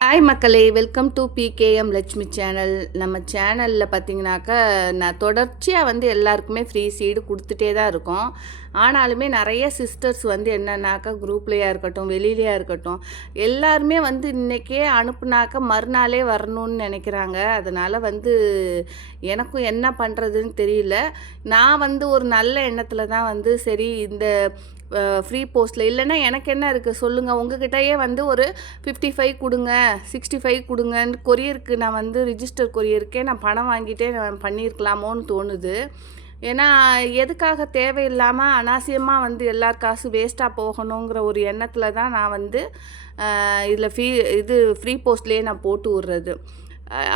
Hi மக்களே. Welcome to PKM Lakshmi channel நம்ம சேனலில் பார்த்தீங்கன்னாக்கா நான் தொடர்ச்சியாக வந்து எல்லாருக்குமே ஃப்ரீ சீடு கொடுத்துட்டே தான் இருக்கோம். ஆனாலுமே நிறைய சிஸ்டர்ஸ் வந்து என்னன்னாக்கா குரூப்லேயா இருக்கட்டும் வெளியிலையா இருக்கட்டும் எல்லாருமே வந்து இன்றைக்கே அனுப்புனாக்கா மறுநாளே வரணும்னு நினைக்கிறாங்க. அதனால் வந்து எனக்கும் என்ன பண்ணுறதுன்னு தெரியல. நான் வந்து ஒரு நல்ல எண்ணத்தில் தான் வந்து சரி இந்த ஃப்ரீ போஸ்ட்டில் இல்லைன்னா எனக்கு என்ன இருக்குது சொல்லுங்கள் உங்ககிட்டயே வந்து ஒரு ஃபிஃப்டி ஃபைவ் கொடுங்க சிக்ஸ்டி ஃபைவ் கொடுங்கன்னு கொரியருக்கு நான் வந்து ரிஜிஸ்டர் கொரியருக்கே நான் பணம் வாங்கிட்டே நான் பண்ணியிருக்கலாமோன்னு தோணுது. ஏன்னா எதுக்காக தேவையில்லாமல் அனாவசியமாக வந்து எல்லார் காசு வேஸ்ட்டாக போகணுங்கிற ஒரு எண்ணத்தில் தான் நான் வந்து இதில் ஃப்ரீ இது ஃப்ரீ போஸ்ட்லேயே நான் போட்டு விட்றது.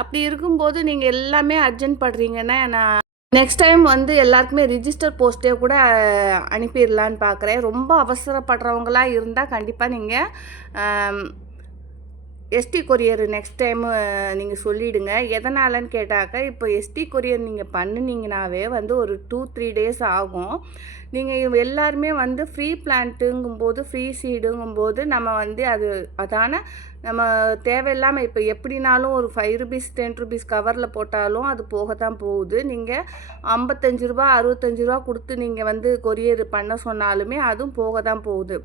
அப்படி இருக்கும்போது நீங்கள் எல்லாமே அர்ஜென்ட் படுறீங்கன்னா நான் நெக்ஸ்ட் டைம் வந்து எல்லாருக்குமே ரிஜிஸ்டர் போஸ்ட்டே கூட அனுப்பிடலான்னு பார்க்குறேன் ரொம்ப அவசரப்படுறவங்களாக இருந்தால் கண்டிப்பாக நீங்கள் எஸ்டி கொரியர் நெக்ஸ்ட் டைமு நீங்கள் சொல்லிவிடுங்க எதனாலன்னு கேட்டாக்கா இப்போ எஸ்டி கொரியர் நீங்கள் பண்ணினீங்கனாவே வந்து ஒரு டூ த்ரீ டேஸ் ஆகும். நீங்கள் எல்லாருமே வந்து ஃப்ரீ பிளான்ட்டுங்கும்போது ஃப்ரீ சீடுங்கும்போது நம்ம வந்து அது அதான நம்ம தேவையில்லாமல் இப்போ எப்படினாலும் ஒரு ஃபைவ் ருபீஸ் டென் ருபீஸ் கவரில் போட்டாலும் அது போக தான் போகுது. நீங்கள் ஐம்பத்தஞ்சு ரூபா அறுபத்தஞ்சு ரூபா கொடுத்து நீங்கள் வந்து கொரியர் பண்ண சொன்னாலுமே அதுவும் போக தான் போகுது.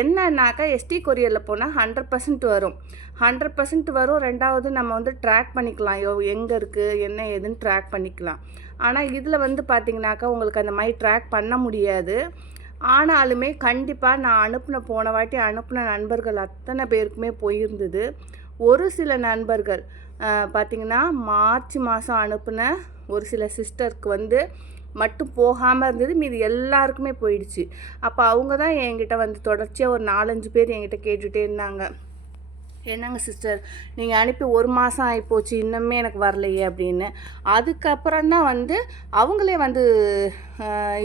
என்னன்னாக்கா எஸ்டி கொரியரில் போனால் ஹண்ட்ரட் பர்சன்ட் வரும். ஹண்ட்ரட் பர்சன்ட் வரும். ரெண்டாவது நம்ம வந்து ட்ராக் பண்ணிக்கலாம். யோ எங்கே இருக்குது என்ன ஏதுன்னு ட்ராக் பண்ணிக்கலாம். ஆனால் இதில் வந்து பார்த்தீங்கன்னாக்கா உங்களுக்கு அந்த மாதிரி ட்ராக் பண்ண முடியாது. ஆனாலுமே கண்டிப்பாக நான் அனுப்பின போன வாட்டி அனுப்பின நண்பர்கள் அத்தனை பேருக்குமே போயிருந்தது. ஒரு சில நண்பர்கள் பார்த்திங்கன்னா பார்த்தீங்கன்னா மார்ச் மாதம் அனுப்பின ஒரு சில சிஸ்டருக்கு வந்து மட்டும் போகாமல் இருந்தது. மீது எல்லாருக்குமே போயிடுச்சு. அப்போ அவங்க தான் என்கிட்ட வந்து தொடர்ச்சியாக ஒரு நாலஞ்சு பேர் என்கிட்ட கேட்டுகிட்டே இருந்தாங்க. என்னங்க சிஸ்டர் நீங்கள் அனுப்பி ஒரு மாதம் ஆகிப்போச்சு இன்னுமே எனக்கு வரலையே அப்படின்னு. அதுக்கப்புறம் தான் வந்து அவங்களே வந்து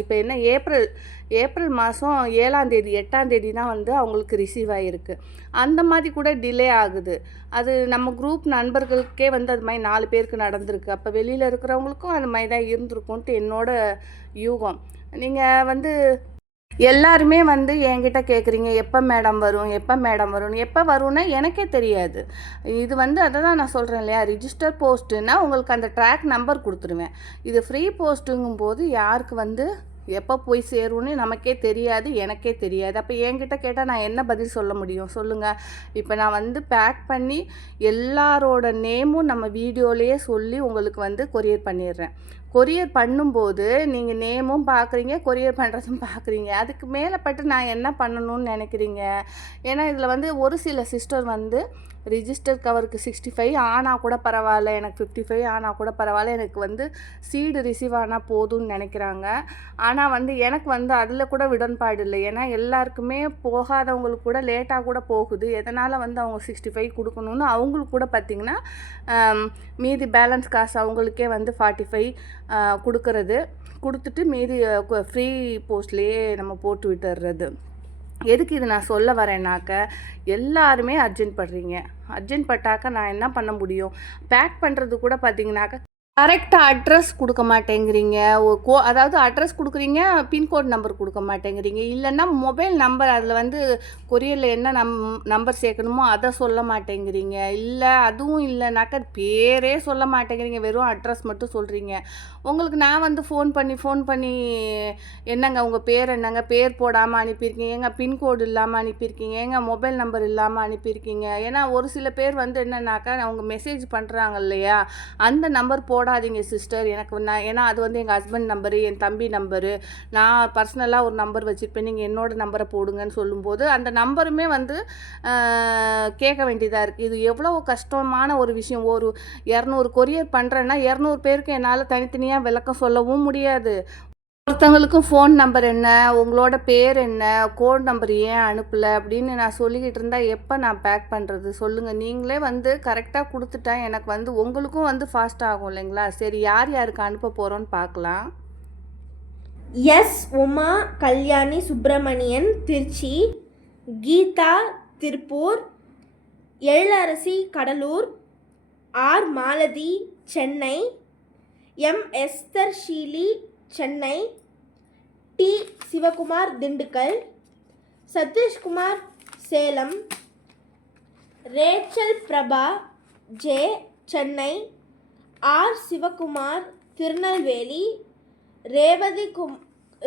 இப்போ என்ன ஏப்ரல் ஏப்ரல் மாதம் ஏழாந்தேதி எட்டாந்தேதி தான் வந்து அவங்களுக்கு ரிசீவ் ஆகிருக்கு அந்த மாதிரி கூட டிலே ஆகுது. அது நம்ம குரூப் நண்பர்களுக்கே வந்து அது மாதிரி நாலு பேருக்கு நடந்திருக்கு. அப்போ வெளியில் இருக்கிறவங்களுக்கும் அது மாதிரி தான் இருந்திருக்கும்ன்ட்டு என்னோட யூகம். நீங்கள் வந்து எல்லாருமே வந்து என்கிட்ட கேட்குறீங்க எப்போ மேடம் வரும் எப்போ மேடம் வரும் எப்போ வரும்னா எனக்கே தெரியாது. இது வந்து அதை தான் நான் சொல்கிறேன் இல்லையா ரிஜிஸ்டர் போஸ்ட்டுன்னா உங்களுக்கு அந்த ட்ராக் நம்பர் கொடுத்துருவேன். இது ஃப்ரீ போஸ்ட்டுங்கும் போது யாருக்கு வந்து எப்போ போய் சேரும்னு நமக்கே தெரியாது எனக்கே தெரியாது. அப்போ என்கிட்ட கேட்டால் நான் என்ன பதில் சொல்ல முடியும்? சொல்லுங்கள் இப்போ நான் வந்து பேக் பண்ணி எல்லாரோட நேமும் நம்ம வீடியோலேயே சொல்லி உங்களுக்கு வந்து கொரியர் பண்ணிடுறேன். கொரியர் பண்ணும்போது நீங்கள் நேமும் பார்க்குறீங்க கொரியர் பண்ணுறதும் பார்க்குறீங்க அதுக்கு மேலேப்பட்டு நான் என்ன பண்ணணும்னு நினைக்கிறீங்க? ஏன்னா இதில் வந்து ஒரு சில சிஸ்டர் வந்து ரிஜிஸ்டர் கவருக்கு சிக்ஸ்டி ஃபைவ் ஆனால் கூட பரவாயில்ல எனக்கு ஃபிஃப்டி ஃபைவ் ஆனால் கூட பரவாயில்ல எனக்கு வந்து சீடு ரிசீவ் ஆனால் போதும்னு நினைக்கிறாங்க. ஆனால் வந்து எனக்கு வந்து அதில் கூட உடன்பாடு இல்லை. ஏன்னா எல்லாருக்குமே போகாதவங்களுக்கு கூட லேட்டாக கூட போகுது. எதனால் வந்து அவங்க சிக்ஸ்டி ஃபைவ் கொடுக்கணும்னு அவங்களுக்கு கூட பார்த்திங்கன்னா மீதி பேலன்ஸ் காசு அவங்களுக்கே வந்து ஃபார்ட்டி ஃபைவ் கொடுக்கறது. கொடுத்துட்டு மீதி ஃப்ரீ போஸ்ட்லேயே நம்ம போட்டு விட்டுறது. எதுக்கு இது நான் சொல்ல வரேன்னாக்க எல்லாருமே அர்ஜென்ட் படுறீங்க. அர்ஜென்ட் பட்டாக்க நான் என்ன பண்ண முடியும்? பேக் பண்ணுறது கூட பார்த்தீங்கன்னாக்க கரெக்டாக அட்ரஸ் கொடுக்க மாட்டேங்கிறீங்க. கோ அதாவது அட்ரஸ் கொடுக்குறீங்க பின்கோட் நம்பர் கொடுக்க மாட்டேங்கிறீங்க. இல்லைன்னா மொபைல் நம்பர் அதில் வந்து கொரியரில் என்ன நம் நம்பர் சேர்க்கணுமோ அதை சொல்ல மாட்டேங்கிறீங்க. இல்லை அதுவும் இல்லைனாக்கா பேரே சொல்ல மாட்டேங்கிறீங்க. வெறும் அட்ரஸ் மட்டும் சொல்கிறீங்க உங்களுக்கு நான் வந்து ஃபோன் பண்ணி ஃபோன் பண்ணி என்னங்க உங்கள் பேர் என்னங்க? பேர் போடாமல் அனுப்பியிருக்கீங்க. ஏங்க பின்கோடு இல்லாமல் அனுப்பியிருக்கீங்க. ஏங்க மொபைல் நம்பர் இல்லாமல் அனுப்பியிருக்கீங்க. ஏன்னா ஒரு சில பேர் வந்து என்னன்னாக்கா அவங்க மெசேஜ் பண்ணுறாங்க இல்லையா? அந்த நம்பர் போடாதீங்க சிஸ்டர் எனக்கு நான் ஏன்னா அது வந்து எங்கள் ஹஸ்பண்ட் நம்பரு என் தம்பி நம்பரு நான் பர்சனலாக ஒரு நம்பர் வச்சுருப்பேன். நீங்கள் என்னோட நம்பரை போடுங்கன்னு சொல்லும்போது அந்த நம்பருமே வந்து கேட்க வேண்டியதாக இருக்குது இது எவ்வளோ கஷ்டமான ஒரு விஷயம். ஒரு இரநூறு கொரியர் பண்ணுறேன்னா இரநூறு பேருக்கு என்னால் தனித்தனியாக விளக்கம் சொல்லவும் முடியாது. ஒருத்தவங்களுக்கும் ஃபோன் நம்பர் என்ன? உங்களோட பேர் என்ன? கோட் நம்பர் ஏன் அனுப்பலை? அப்படின்னு நான் சொல்லிக்கிட்டு இருந்தால் எப்போ நான் பேக் பண்ணுறது சொல்லுங்கள் நீங்களே வந்து கரெக்டாக கொடுத்துட்டா எனக்கு வந்து உங்களுக்கும் வந்து ஃபாஸ்ட் ஆகும் இல்லைங்களா? சரி யார் யாருக்கு அனுப்ப போகிறோன்னு பார்க்கலாம் S Uma Kalyani Subramanian Trichy Geetha Tiruppur Ezhilarasi Cuddalore R Malathi Chennai M Esther Sheeli Chennai T. Sivakumar Dindigul Sathishkumar Salem Rachel Prabha J. Chennai R. Sivakumar Tirunelveli Revathi கும்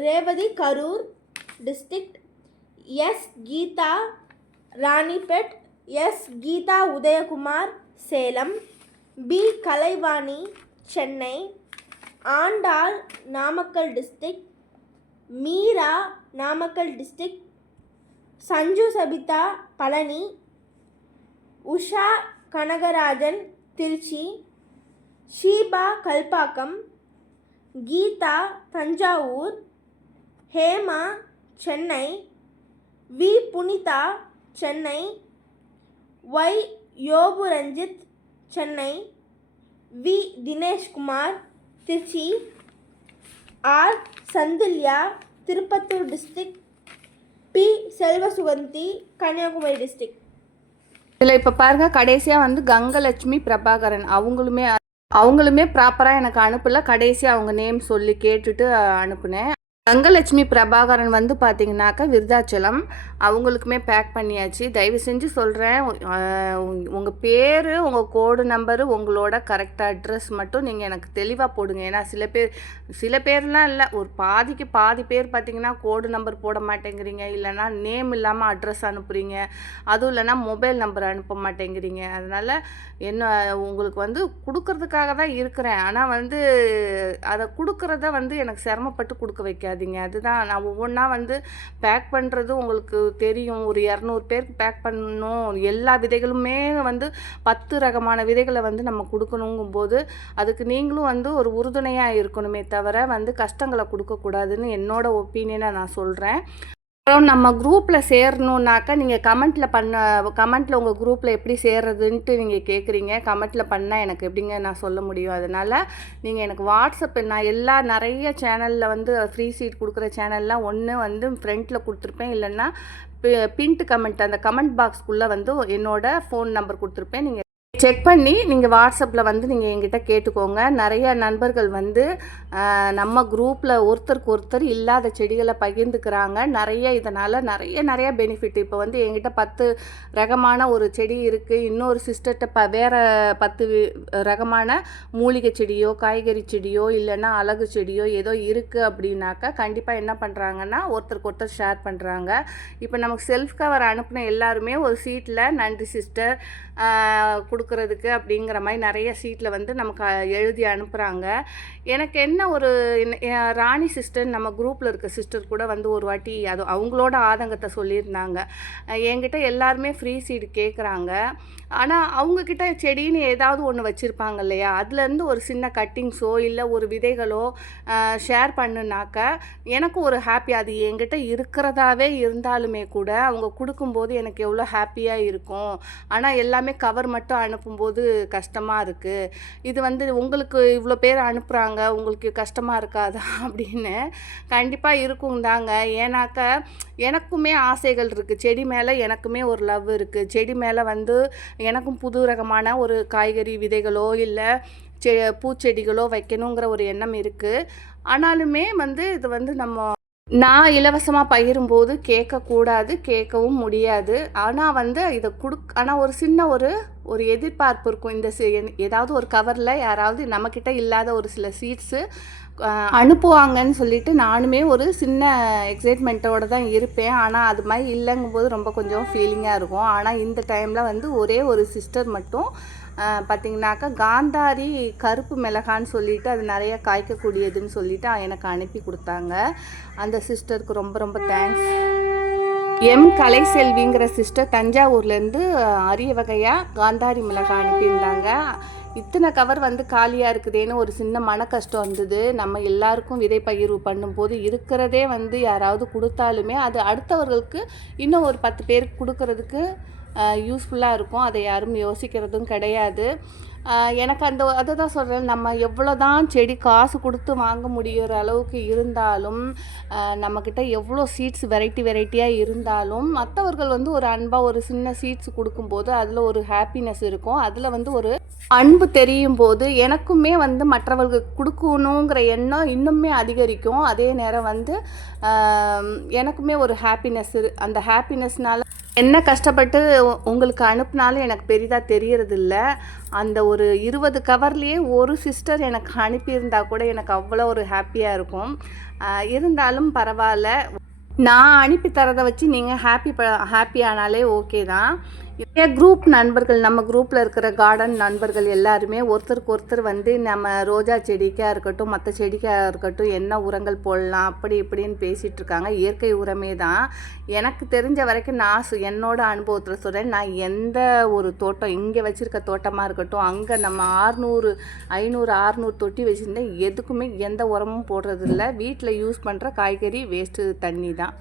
Revathi Karur district S. Geetha Ranipet S. Geetha Udhayakumar Salem P. Kalaivani Chennai Andal Namakkal district Meera Namakkal district Sanju Sabitha Palani Usha Kanagarajan Trichy Sheeba Kalpakkam Geetha Thanjavur Hema Chennai V Punitha Chennai Y Yobu Ranjith Chennai V Dineshkumar Trichy R. Sandhilya Tirupattur district P. Selvasugandhi Kanyakumari district இதில் இப்போ பாருங்கள் கடைசியாக வந்து கங்கலட்சுமி பிரபாகரன். அவங்களுமே அவங்களுமே ப்ராப்பராக எனக்கு அனுப்பல. கடைசியாக அவங்க நேம் சொல்லி கேட்டுட்டு அனுப்புனேன். ரங்கலட்சுமி பிரபாகரன் வந்து பார்த்தீங்கன்னாக்கா விருதாச்சலம். அவங்களுக்குமே பேக் பண்ணியாச்சு. தயவு செஞ்சு சொல்கிறேன் உங்கள் பேர் உங்கள் கோடு நம்பரு உங்களோட கரெக்டாக அட்ரஸ் மட்டும் நீங்கள் எனக்கு தெளிவாக போடுங்க. ஏன்னா சில பேர் சில பேர்லாம் இல்லை ஒரு பாதிக்கு பாதி பேர் பார்த்தீங்கன்னா கோடு நம்பர் போட மாட்டேங்கிறீங்க. இல்லைன்னா நேம் இல்லாமல் அட்ரஸ் அனுப்புகிறீங்க அதுவும் இல்லைன்னா மொபைல் நம்பர் அனுப்ப மாட்டேங்கிறீங்க. அதனால் என்ன உங்களுக்கு வந்து கொடுக்கறதுக்காக தான் இருக்கிறேன். ஆனால் வந்து அதை கொடுக்குறத வந்து எனக்கு சிரமப்பட்டு கொடுக்க வைக்காதீங்க அதுதான் நான் ஒவ்வொன்றா வந்து பேக் பண்ணுறது உங்களுக்கு தெரியும். ஒரு இரநூறு பேருக்கு பேக் பண்ணணும். எல்லா விதைகளுமே வந்து பத்து ரகமான விதைகளை வந்து நம்ம கொடுக்கணுங்கும் போது அதுக்கு நீங்களும் வந்து ஒரு உறுதுணையாக இருக்கணுமே தவிர வந்து கஷ்டங்களை கொடுக்கக்கூடாதுன்னு என்னோட ஒப்பீனியனை நான் சொல்கிறேன் அப்புறம் நம்ம குரூப்பில் சேரணுன்னாக்கா நீங்கள் கமெண்ட்டில் பண்ண கமெண்ட்டில் உங்கள் குரூப்பில் எப்படி சேர்றதுன்ட்டு நீங்கள் கேட்குறீங்க கமெண்ட்டில் பண்ணால் எனக்கு எப்படிங்க நான் சொல்ல முடியும்? அதனால் நீங்கள் எனக்கு வாட்ஸ்அப் நான் எல்லா நிறைய சேனலில் வந்து ஃப்ரீ சீட் கொடுக்குற சேனல்லாம் ஒன்று வந்து ஃப்ரண்ட்டில் கொடுத்துருப்பேன். இல்லைன்னா பின்ட்டு கமெண்ட் அந்த கமெண்ட் பாக்ஸ்க்குள்ளே வந்து என்னோட ஃபோன் நம்பர் கொடுத்துருப்பேன். நீங்கள் செக் பண்ணி நீங்கள் வாட்ஸ்அப்பில் வந்து நீங்கள் எங்கிட்ட கேட்டுக்கோங்க. நிறைய நண்பர்கள் வந்து நம்ம குரூப்பில் ஒருத்தருக்கு ஒருத்தர் இல்லாத செடிகளை பகிர்ந்துக்கிறாங்க. நிறைய இதனால் நிறைய நிறைய பெனிஃபிட் இப்போ வந்து எங்கிட்ட பத்து ரகமான ஒரு செடி இருக்குது இன்னொரு சிஸ்டர்கிட்ட ப வேறு பத்து வி- ரகமான மூலிகை செடியோ காய்கறி செடியோ இல்லைன்னா அழகு செடியோ ஏதோ இருக்குது அப்படின்னாக்கா கண்டிப்பாக என்ன பண்ணுறாங்கன்னா ஒருத்தருக்கு ஒருத்தர் ஷேர் பண்ணுறாங்க இப்போ நமக்கு செல்ஃப் கவர் அனுப்பின எல்லாருமே ஒரு சீட்டில் நன்றி சிஸ்டர் கொடுக்கறதுக்கு அப்படிங்கிற மாதிரி நிறைய சீட்டில் வந்து நமக்கு எழுதி அனுப்புகிறாங்க எனக்கு என்ன ஒரு என்ன- ராணி சிஸ்டர் நம்ம குரூப்பில் இருக்க சிஸ்டர் கூட வந்து ஒரு வாட்டி அது அவங்களோட ஆதங்கத்தை சொல்லியிருந்தாங்க. என்கிட்ட எல்லாருமே ஃப்ரீ சீட் கேட்குறாங்க ஆனால் அவங்கக்கிட்ட செடின்னு ஏதாவது ஒன்று வச்சுருப்பாங்க இல்லையா? அதுலேருந்து ஒரு சின்ன கட்டிங்ஸோ இல்லை ஒரு விதைகளோ ஷேர் பண்ணுனாக்க எனக்கு ஒரு ஹாப்பி. அது என்கிட்ட இருக்கிறதாவே இருந்தாலுமே கூட அவங்க கொடுக்கும்போது எனக்கு எவ்வளோ ஹாப்பியாக இருக்கும். ஆனால் எல்லாமே கவர் மட்டும் அனுப்பும்போது கஷ்டமாக இருக்குது இது வந்து உங்களுக்கு இவ்வளோ பேர் அனுப்புகிறாங்க உங்களுக்கு கஷ்டமாக இருக்காதா? அப்படின்னு கண்டிப்பாக இருக்கும் தாங்க. ஏன்னாக்க எனக்குமே ஆசைகள் இருக்குது செடி மேலே எனக்குமே ஒரு லவ் இருக்குது செடி மேலே வந்து எனக்கும் புது ரகமான ஒரு காய்கறி விதைகளோ இல்லை செ பூச்செடிகளோ வைக்கணுங்கிற ஒரு எண்ணம் இருக்குது ஆனாலுமே வந்து இது வந்து நம்ம நான் இலவசமாக பகிரும்போது கேட்கக்கூடாது கேட்கவும் முடியாது. ஆனால் வந்து இதை கொடுக் ஆனால் ஒரு சின்ன ஒரு ஒரு எதிர்பார்ப்பு இருக்கும். இந்த ஏதாவது ஒரு கவரில் யாராவது நம்மக்கிட்ட இல்லாத ஒரு சில சீட்ஸு அனுப்புவாங்கன்னு சொல்லிட்டு நானுமே ஒரு சின்ன எக்ஸைட்மெண்ட்டோடு தான் இருப்பேன். ஆனால் அது மாதிரி இல்லைங்கும்போது ரொம்ப கொஞ்சம் ஃபீலிங்காக இருக்கும். ஆனால் இந்த டைமில் வந்து ஒரே ஒரு சிஸ்டர் மட்டும் பார்த்திங்கனாக்கா காந்தாரி கருப்பு மிளகான்னு சொல்லிட்டு அது நிறைய காய்க்கக்கூடியதுன்னு சொல்லிட்டு எனக்கு அனுப்பி கொடுத்தாங்க. அந்த சிஸ்டருக்கு ரொம்ப ரொம்ப தேங்க்ஸ் எம் கலைசெல்விங்கிற சிஸ்டர் தஞ்சாவூர்லேருந்து அரிய வகையாக காந்தாரி மிளகாய் அனுப்பியிருந்தாங்க. இத்தனை கவர் வந்து காலியாக இருக்குதேன்னு ஒரு சின்ன மன கஷ்டம் இருந்தது நம்ம எல்லாருக்கும் விதை பகிர்வு பண்ணும்போது இருக்கிறதே வந்து யாராவது கொடுத்தாலுமே அது அடுத்தவர்களுக்கு இன்னும் ஒரு பத்து பேருக்கு கொடுக்கறதுக்கு யூஸ்ஃபுல்லாக இருக்கும். அதை யாரும் யோசிக்கிறதும் கிடையாது. எனக்கு அந்த அதை தான் சொல்கிறேன் நம்ம எவ்வளோ தான் செடி காசு கொடுத்து வாங்க முடிகிற அளவுக்கு இருந்தாலும் நம்மக்கிட்ட எவ்வளோ சீட்ஸ் வெரைட்டி வெரைட்டியாக இருந்தாலும் மற்றவர்கள் வந்து ஒரு அன்பாக ஒரு சின்ன சீட்ஸ் கொடுக்கும்போது அதில் ஒரு ஹாப்பினஸ் இருக்கும். அதில் வந்து ஒரு அன்பு தெரியும் போது எனக்குமே வந்து மற்றவர்களுக்கு கொடுக்கணுங்கிற எண்ணம் இன்னுமே அதிகரிக்கும். அதே நேரம் வந்து எனக்குமே ஒரு ஹாப்பினஸ் அந்த ஹாப்பினஸ்னால என்ன கஷ்டப்பட்டு உங்களுக்கு அனுப்புனாலும் எனக்கு பெரிதாக தெரியறதில்ல. அந்த ஒரு இருபது கவர்லேயே ஒரு சிஸ்டர் எனக்கு அனுப்பியிருந்தா கூட எனக்கு அவ்வளோ ஒரு ஹாப்பியாக இருக்கும். இருந்தாலும் பரவாயில்ல. நான் அனுப்பி தரதை வச்சு நீங்கள் ஹாப்பி ப ஹாப்பி ஆனாலே ஓகே தான். நிறைய குரூப் நண்பர்கள் நம்ம குரூப்பில் இருக்கிற கார்டன் நண்பர்கள் எல்லாருமே ஒருத்தருக்கு ஒருத்தர் வந்து நம்ம ரோஜா செடிக்காக இருக்கட்டும் மற்ற செடிக்காக இருக்கட்டும் என்ன உரங்கள் போடலாம் அப்படி இப்படின்னு பேசிகிட்டு இருக்காங்க. இயற்கை உரமே தான். எனக்கு தெரிஞ்ச வரைக்கும் நான் சு- என்னோட அனுபவத்தில் சொல்கிறேன் நான் எந்த ஒரு தோட்டம் இங்கே வச்சுருக்க தோட்டமாக இருக்கட்டும் அங்கே நம்ம ஆறுநூறு ஐநூறு ஆறுநூறு தொட்டி வச்சுருந்தேன் எதுக்குமே எந்த உரமும் போடுறதில்ல. வீட்டில் யூஸ் பண்ணுற காய்கறி வேஸ்ட்டு தண்ணி தான்.